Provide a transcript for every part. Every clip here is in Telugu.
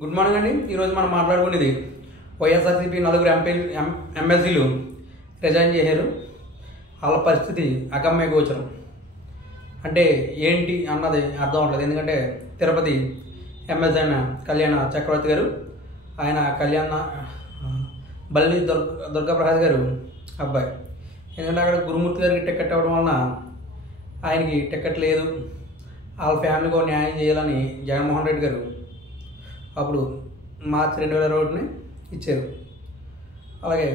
గుడ్ మార్నింగ్ అండి. ఈరోజు మనం మాట్లాడుకునేది వైఎస్ఆర్సీపీ నలుగురు ఎమ్మెల్సీలు రిజైన్ చేశారు. వాళ్ళ పరిస్థితి అగమ్య గోచరం. అంటే ఏంటి అన్నది అర్థం అవ్వట్లేదు. ఎందుకంటే తిరుపతి ఎమ్మెల్సీ అయిన కళ్యాణ చక్రవర్తి గారు, ఆయన బల్లి దుర్గాప్రసాద్ గారు అబ్బాయి. ఎందుకంటే అక్కడ గురుమూర్తి గారికి టికెట్ అవ్వడం వలన ఆయనకి టికెట్ లేదు. వాళ్ళ ఫ్యామిలీకి న్యాయం చేయాలని జగన్మోహన్ రెడ్డి గారు అప్పుడు మార్చి 2020 ఇచ్చారు. అలాగే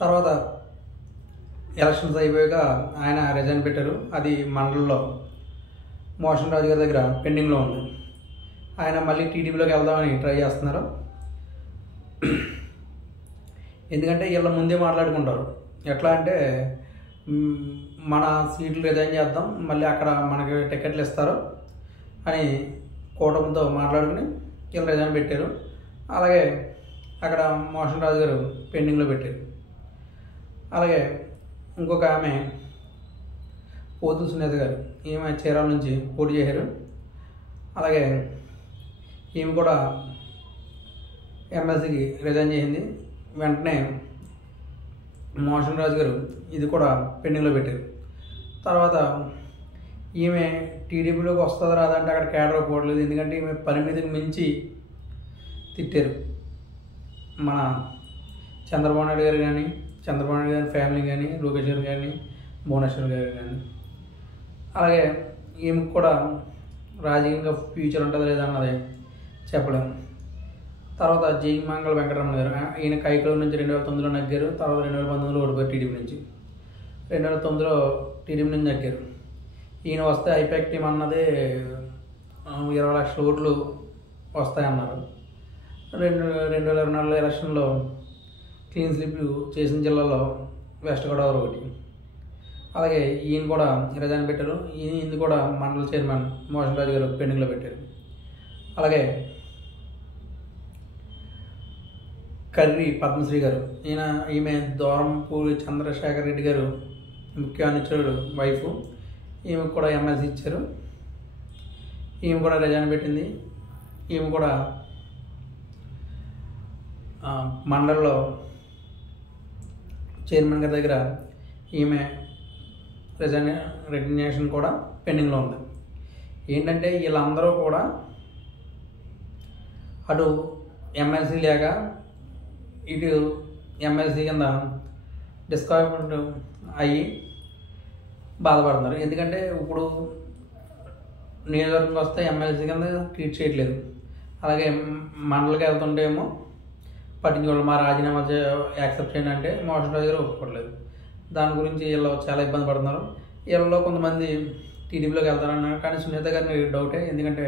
తర్వాత ఎలక్షన్స్ అయిపోయాక ఆయన రిజైన్ పెట్టారు. అది మండలిలో మోషన్ రాజు గారి దగ్గర పెండింగ్లో ఉంది. ఆయన మళ్ళీ టీడీపీలోకి వెళ్దామని ట్రై చేస్తున్నారు. ఎందుకంటే వీళ్ళ ముందే మాట్లాడుకుంటారు. ఎట్లా అంటే మన సీట్లు రిజైన్ చేద్దాం, మళ్ళీ అక్కడ మనకి టికెట్లు ఇస్తారు అని కూటమితో మాట్లాడుకుని వీళ్ళు రిజైన్ పెట్టారు. అలాగే అక్కడ మోషన్ రాజు గారు పెండింగ్లో పెట్టారు. అలాగే ఇంకొక ఆమె పోతుల సునీత గారు, ఈమె చీరాల నుంచి పోటీ చేశారు. అలాగే ఈమె కూడా ఎమ్మెల్సీకి రిజైన్ చేసింది. వెంటనే మోషన్ రాజు గారు ఇది కూడా పెండింగ్లో పెట్టారు. తర్వాత ఈమె టీడీపీలోకి వస్తుందా రాదంటే అక్కడ కేడర్ పోవట్లేదు. ఎందుకంటే ఈమె పరిమితిని మించి తిట్టారు మన చంద్రబాబు నాయుడు గారు కానీ, చంద్రబాబు నాయుడు గారి ఫ్యామిలీ కానీ, లోకేష్ గారు కానీ, భువనేశ్వర్ గారు కానీ. అలాగే ఈమెకు కూడా రాజకీయంగా ఫ్యూచర్ ఉంటుందా లేదా అన్నది చెప్పలేము. తర్వాత జయమంగళ వెంకటరమణ గారు, ఈయన కైకలూరు నుంచి 2009లో నగ్గారు. తర్వాత 2019లో ఓడిపోయారు టీడీపీ నుంచి. 2009లో టీడీపీ నుంచి నగ్గారు. ఈయన వస్తే ఐపాక్ టీం అన్నది 20 లక్షల ఓట్లు వస్తాయన్నారు. 2024 ఎలక్షన్లో క్లీన్ స్లిప్ చేసిన జిల్లాలో వెస్ట్ గోదావరి ఒకటి. అలాగే ఈయన కూడా రిజైన్ పెట్టారు. ఈయన కూడా మండల చైర్మన్ మోషన్ రాజు గారు పెండింగ్లో పెట్టారు. అలాగే కర్రీ పద్మశ్రీ గారు, ఈమె దూరంపూడి చంద్రశేఖర్ రెడ్డి గారు ముఖ్య అనుచరుడు వైఫ్. ఈమెకు కూడా ఎమ్మెల్సీ ఇచ్చారు. ఈమె కూడా రిజైన్ పెట్టింది. ఈమె కూడా మండలిలో చైర్మన్ గారి దగ్గర ఈమె రిజిగ్నేషన్ కూడా పెండింగ్లో ఉంది. ఏంటంటే వీళ్ళందరూ కూడా అటు ఎమ్మెల్సీ లేక ఇటు ఎమ్మెల్సీ కింద డిస్క్వాలిఫైడ్ అయ్యి బాధపడుతున్నారు. ఎందుకంటే ఇప్పుడు నియోజకవర్గం వస్తే ఎమ్మెల్సీ కింద ట్రీట్ చేయట్లేదు. అలాగే మండలికి వెళ్తుంటే ఏమో పట్టించుకోవాలి, మా రాజీనామా యాక్సెప్ట్ చేయండి అంటే మోషన్ రాజు గారు ఒప్పుకోవట్లేదు. దాని గురించి వీళ్ళు చాలా ఇబ్బంది పడుతున్నారు. వీళ్ళలో కొంతమంది టీడీపీలోకి వెళ్తారన్నారు. కానీ సునీత గారిని డౌటే. ఎందుకంటే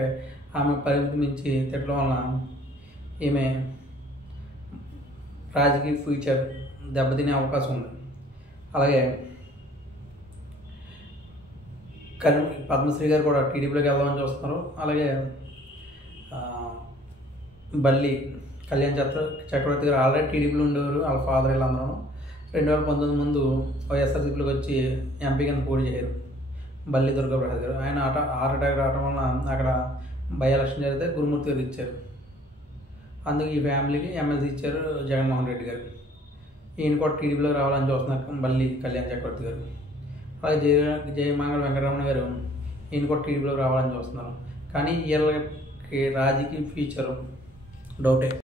ఆమె పరిమితి మించి తిట్టడం వలన ఈమె రాజకీయ ఫ్యూచర్ దెబ్బతినే అవకాశం ఉంది. అలాగే పద్మశ్రీ గారు కూడా టీడీపీలోకి వెళ్దామని చూస్తున్నారు. అలాగే బల్లి కళ్యాణ చక్రవర్తి గారు ఆల్రెడీ టీడీపీలో ఉండేవారు. వాళ్ళ ఫాదర్ వీళ్ళందరూ 2019 ముందు వైఎస్ఆర్సీపీలోకి వచ్చి ఎంపీ కింద పోటీ చేశారు. బల్లి దుర్గాప్రసాద్ గారు, ఆయన హార్ట్ అటాక్ రావడం వలన అక్కడ బై ఎలక్షన్ జరిగితే గురుమూర్తి గారు ఇచ్చారు. అందుకు ఈ ఫ్యామిలీకి ఎమ్మెల్సీ ఇచ్చారు జగన్మోహన్ రెడ్డి గారు. ఈయన కూడా టీడీపీలోకి రావాలని చూస్తున్నారు బల్లి కళ్యాణ చక్రవర్తి గారు. అలాగే జయమంగళ వెంకటరమణ గారు, ఈయన కూడా టీడీపీలోకి రావాలని చూస్తున్నారు. కానీ వీళ్ళకి రాజకీయ ఫ్యూచర్ డౌటే.